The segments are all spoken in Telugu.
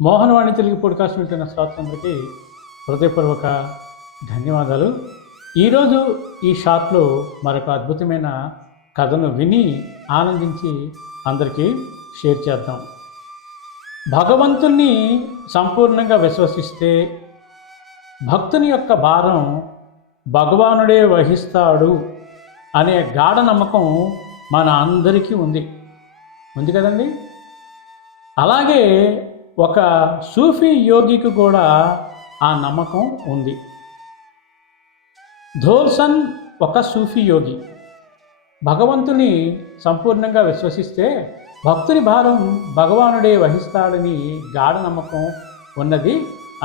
మోహనవాణి తెలుగు పాడ్కాస్ట్ వింటున్న శ్రోతలందరికీ హృదయపూర్వక ధన్యవాదాలు. ఈరోజు ఈ షాట్లో మరొక అద్భుతమైన కథను విని ఆనందించి అందరికీ షేర్ చేద్దాం. భగవంతుణ్ణి సంపూర్ణంగా విశ్వసిస్తే భక్తుని యొక్క భారం భగవానుడే వహిస్తాడు అనే గాఢ నమ్మకం మన అందరికీ ఉంది కదండి. అలాగే ఒక సూఫీ యోగికి కూడా ఆ నమ్మకం ఉంది. ధోల్సన్ ఒక సూఫీ యోగి. భగవంతుని సంపూర్ణంగా విశ్వసిస్తే భక్తుని భారం భగవానుడే వహిస్తాడని గాఢ నమ్మకం ఉన్నది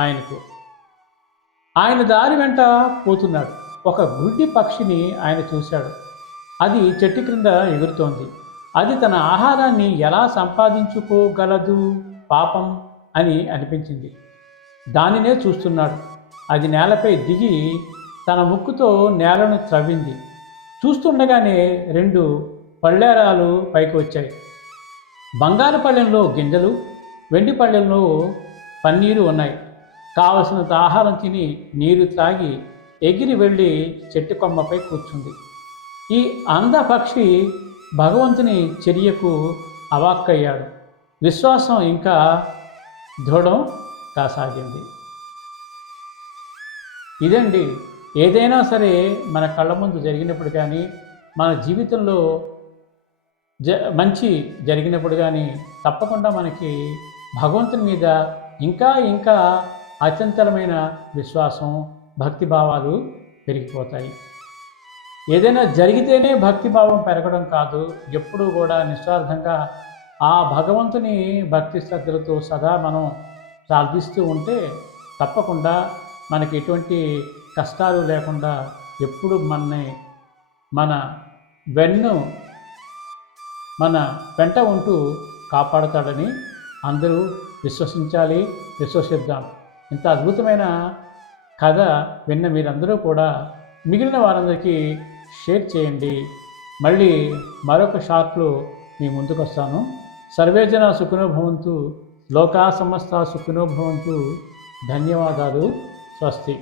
ఆయనకు. ఆయన దారి వెంట పోతున్నాడు. ఒక గుడ్డి పక్షిని ఆయన చూశాడు. అది చెట్టు క్రింద ఎగురుతోంది. అది తన ఆహారాన్ని ఎలా సంపాదించుకోగలదు పాపం అని అనిపించింది. దానినే చూస్తున్నాడు. అది నేలపై దిగి తన ముక్కుతో నేలను త్రవ్వింది. చూస్తుండగానే 2 పళ్ళేరాలు పైకి వచ్చాయి. బంగారు పళ్ళెంలో గింజలు, వెండి పళ్ళెంలో పన్నీరు ఉన్నాయి. కావలసినంత ఆహారం తిని నీరు త్రాగి ఎగిరి వెళ్ళి చెట్టు కొమ్మపై కూర్చుంది. ఈ అంధ పక్షి భగవంతుని చర్యకు అవాక్కయ్యాడు. విశ్వాసం ఇంకా దృఢం కాసాగింది. ఇదండి, ఏదైనా సరే మన కళ్ళ ముందు జరిగినప్పుడు కానీ, మన జీవితంలో మంచి జరిగినప్పుడు కానీ తప్పకుండా మనకి భగవంతుని మీద ఇంకా ఇంకా అత్యంతమైన విశ్వాసం, భక్తిభావాలు పెరిగిపోతాయి. ఏదైనా జరిగితేనే భక్తిభావం పెరగడం కాదు, ఎప్పుడూ కూడా నిస్వార్థంగా ఆ భగవంతుని భక్తి శ్రద్ధలతో సదా మనం ప్రార్థిస్తూ ఉంటే తప్పకుండా మనకి ఎటువంటి కష్టాలు లేకుండా ఎప్పుడు మన వెంట ఉంటూ కాపాడుతాడని అందరూ విశ్వసించాలి, విశ్వసిద్దాం. ఇంత అద్భుతమైన కథ విన్న మీరందరూ కూడా మిగిలిన వారందరికీ షేర్ చేయండి. మళ్ళీ మరొక షాట్లో మీ ముందుకు వస్తాను. సర్వే జన సుఖినో భవంతు, లోకా సమస్త సుఖినో భవంతు. ధన్యవాదాలు. స్వస్తి.